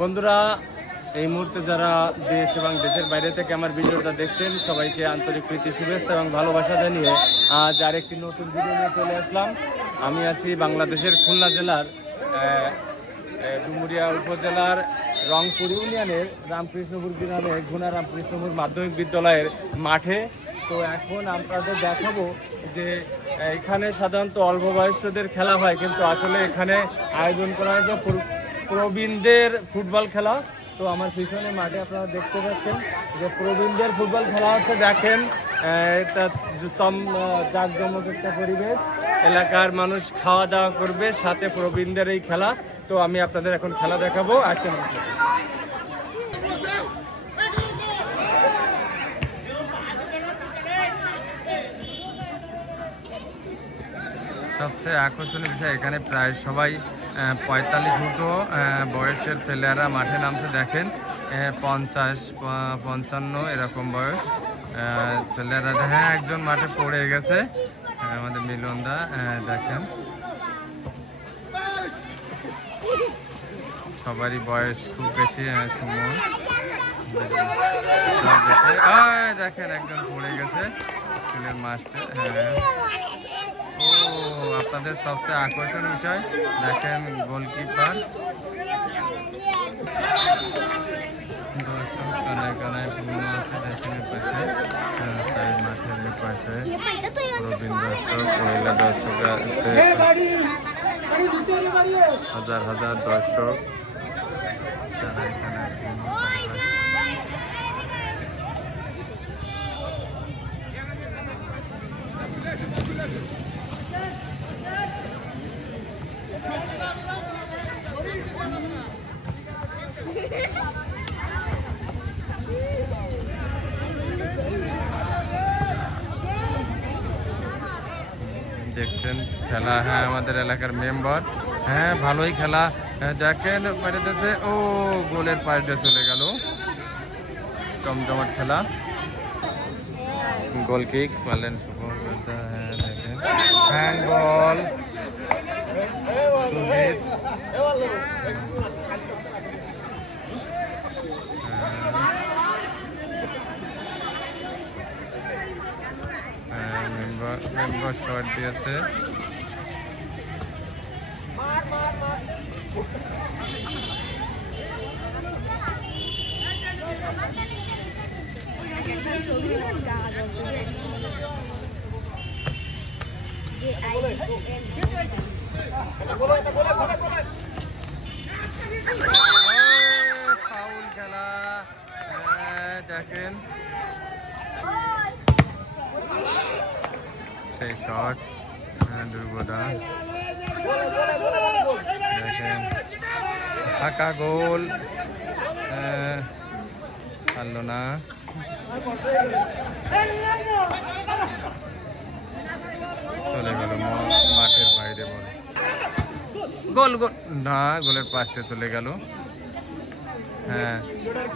বন্ধুরা, এই মুহূর্তে যারা দেশ এবং দেশের বাইরে থেকে আমার ভিডিওটা দেখছেন সবাইকে আন্তরিক প্রীতি শুভেচ্ছা এবং ভালোবাসা জানিয়ে আজ আরেকটি নতুন ভিডিও নিয়ে চলে আসলাম। আমি আছি বাংলাদেশের খুলনা জেলার ডুমুরিয়া উপজেলার রংপুর ইউনিয়নের রামকৃষ্ণপুর গ্রামে ঘুনা রামকৃষ্ণপুর মাধ্যমিক বিদ্যালয়ের মাঠে। তো এখন আপনাদের দেখাবো যে এখানে সাধারণত অল্প বয়স্কদের খেলা হয়, কিন্তু আসলে এখানে আয়োজন করা হয়েছে প্রবীণদের ফুটবল খেলা। তো আমার পিছনে মাঠে আপনারা দেখতে পাচ্ছেন যে প্রবীণদের ফুটবল খেলা হচ্ছে। দেখেন এটা জাঁকজমক একটা পরিবেশ, এলাকার মানুষ খাওয়া দাওয়া করবে, সাথে প্রবীণদের এই খেলা। তো আমি আপনাদের এখন খেলা দেখাবো, আসেন। সবচেয়ে আকর্ষণীয় বিষয় এখানে প্রায় সবাই 45 ঊর্ধ্ব বয়সের প্লেয়াররা মাঠে নামছে। দেখেন 50-55 এরকম বয়স প্লেয়াররা। হ্যাঁ, একজন মাঠে পড়ে গেছে, আমাদের মিলনদা। দেখেন সবারই বয়স খুব বেশি, সুমন। দেখেন একজন পড়ে গেছে, স্কুলের মাস্টার। হ্যাঁ, ও আপনাদের সবচেয়ে আকর্ষণীয় বিষয় দেখেন গোলকিপার। দর্শক কানায় কানায় পূর্ণ আছে, দেখেন পাশে মাঠের পাশে প্রবীণ দর্শক, মহিলা দর্শক আছে, হাজার হাজার দর্শক কানায় কানায় পূর্ণ। দেখছেন খেলা। হ্যাঁ, আমাদের এলাকার মেম্বার। হ্যাঁ, ভালোই খেলা। দেখেন বাইরেতে, ও গোলের পাশ দিয়ে চলে গেল। জমজমাট খেলা, গোল কিক পারলেন শুভম। হ্যাঁ, দেখেন হ্যান্ডবল, সুজিত। মেম্বার শট দিয়েছে। ফাউল খেলা, দেখেন সেই শট। দুর্গদা দেখেন ফাঁকা গোল, পারলো না। চলে গেল মাঠের বাইরে। গোল গোল না, গোলের পাশে চলে গেল। হ্যাঁ,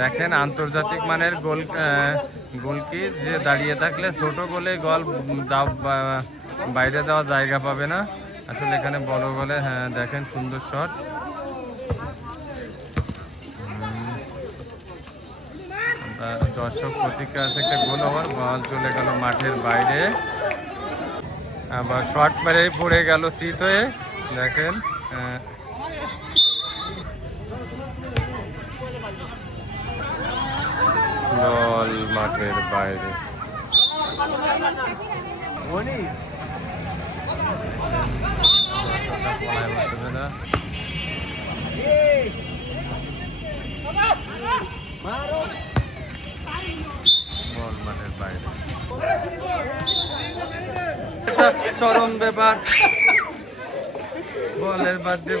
দেখেন আন্তর্জাতিক মানের গোলকি যে দাঁড়িয়ে থাকলে ছোট গোলে গোল বাইরে যাওয়ার জায়গা পাবে না, আসলে এখানে বড় গোলে। হ্যাঁ, দেখেন সুন্দর শট। দর্শক প্রতিক্রিয়া আছে, একটা গোল ওভার, বল চলে গেল মাঠের বাইরে। আবার শট মেরে পড়ে গেল চিত হয়ে। দেখেন বল মাঠের বাইরে। বল মাঠের বাইরে, চরম ব্যাপার। বলের বাদে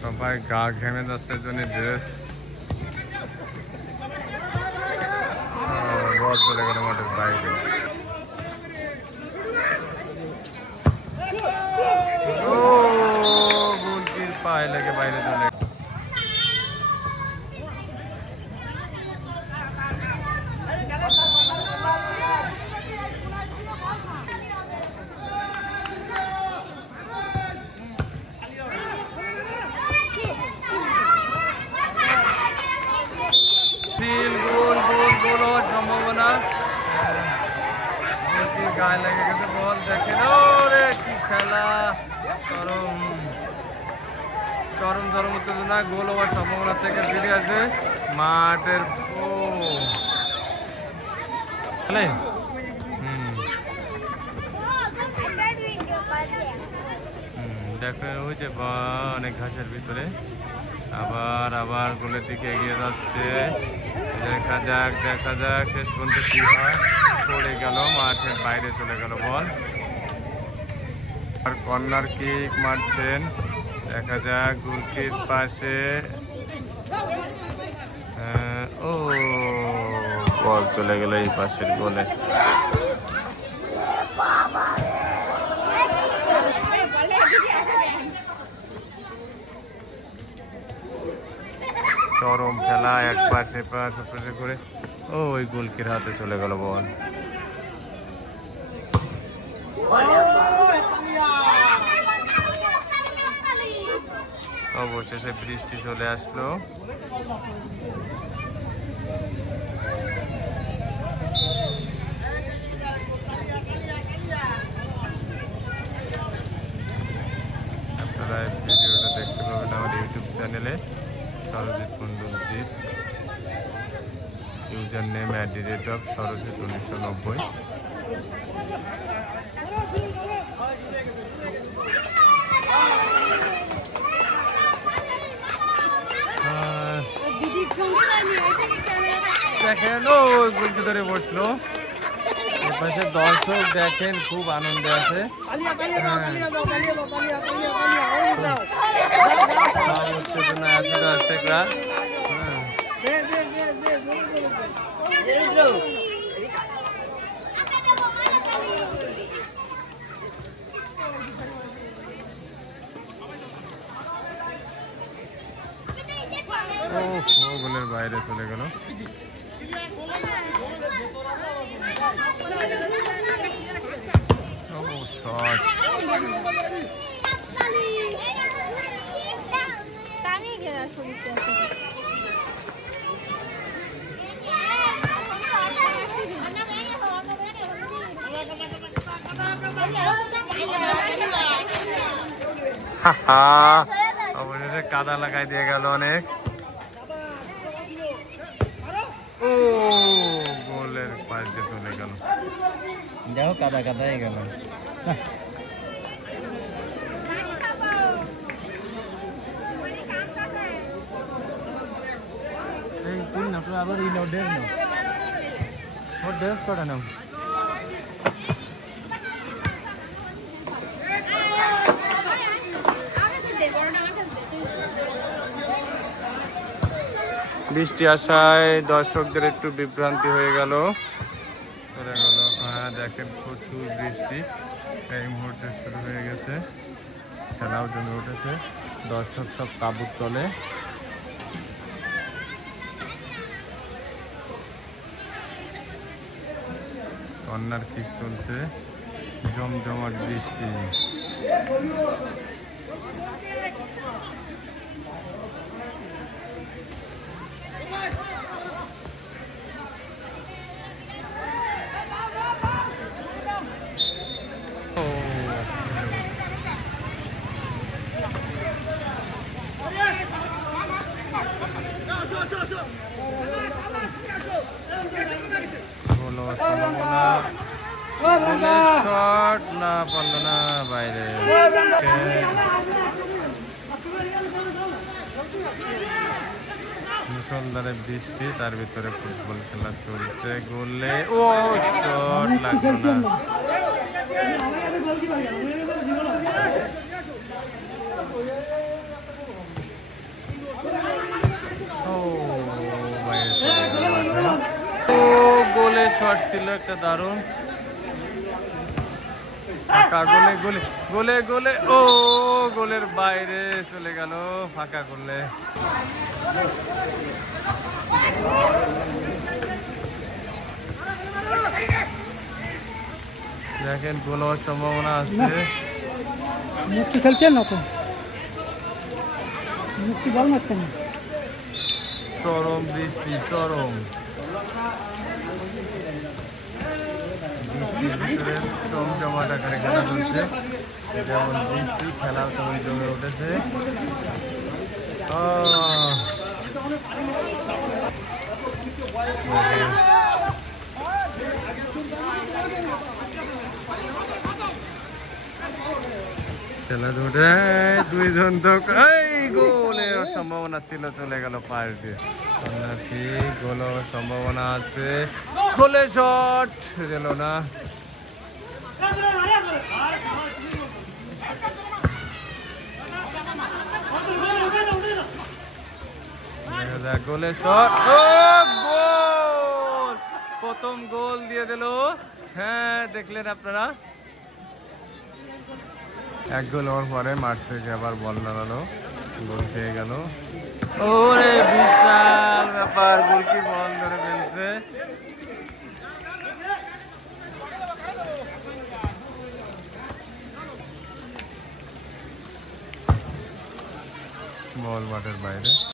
সবাই গা ঘেমে যাচ্ছে, জন্য ড্রেস। বল চলে গেল মাঠের বাইরে। ও গোলকির পায়ে লেগে বাইরে চলে। খেলা, চরম চরম চরম উত্তেজনা। গোল হওয়ার সম্ভাবনা থেকে ফিরে আসে মাঠের। দেখো ওই যে অনেক ঘাসের ভিতরে আবার গোলের দিকে এগিয়ে যাচ্ছে। দেখা যাক শেষ পর্যন্ত কি হয়। পড়ে গেল, মাঠের বাইরে চলে গেল বল। আর কর্নার কিক মারছেন, দেখা যাক গোলকির পাশে। ও বল চলে গেল এই পাশের গোলে। চরম খেলা, এক পাশে করে ওই গোলকির হাতে চলে গেল বল। অবশেষে বৃষ্টি চলে আসলো। আপনারা ভিডিওটা দেখতে পাবেন আমাদের ইউটিউব চ্যানেলে, সরজিৎ মন্ডলজিৎ, ইউজার নেম @সরজিৎ 1990। দেখেন ও গোলকি ধরে বসলো, এপাশে দর্শক দেখেন খুব আনন্দে আছে। দর্শকরা গোলের বাইরে চলে গেল। অবশেষে কাদা লাগাই দিয়ে গেল অনেক। ও গোলের পাশ দিয়ে চলে গেল, দেখো কাদা কাদাই গেল। আবার ড্রেস করে নাও। বৃষ্টি আসায় দর্শকদের একটু বিভ্রান্তি হয়ে গেল, চলে গেল। হ্যাঁ দেখেন প্রচুর বৃষ্টি এই মুহূর্তে শুরু হয়ে গেছে, খেলাও জমে উঠেছে। দর্শক সব তাঁবুর তলে। কর্নার কিক চলছে, জমজমাট বৃষ্টি। শট না পারলো না, বাইরে। মুষলধারে বৃষ্টি, তার ভিতরে ফুটবল খেলা চলছে। গোলে ও শট লাগলো না। গোলে শট ছিল একটা দারুণ। ফাঁকা গোলে গোলে গোলে গোলে ও গোলের বাইরে চলে গেল ফাঁকা গোলে। দেখেন গোল হওয়ার সম্ভাবনা আছে। মুক্তি খেলছেন না তো, মুক্তি বল মারতেন। চরম বৃষ্টি, চরম বৃষ্টির ভিতরে জমজমাট আকারে খেলা চলছে। যেমন বৃষ্টি খেলা তুমি জমে উঠেছে। খেলাধুলায় দুইজন তো গোলের সম্ভাবনা ছিল, চলে গেল পাশ দিয়ে। গোল সম্ভাবনা আছে, গোলে শট গেল না। গোলে শট, গোল! প্রথম গোল দিয়ে দিল। হ্যাঁ, দেখলেন আপনারা, এক গোল হওয়ার পরে মাঠ থেকে আবার বল দাঁড়ালো, গোল খেয়ে গেল। ওরে বিশাল ব্যাপার, গোলকি বল ধরে ফেলছে। বল মাঠের বাইরে।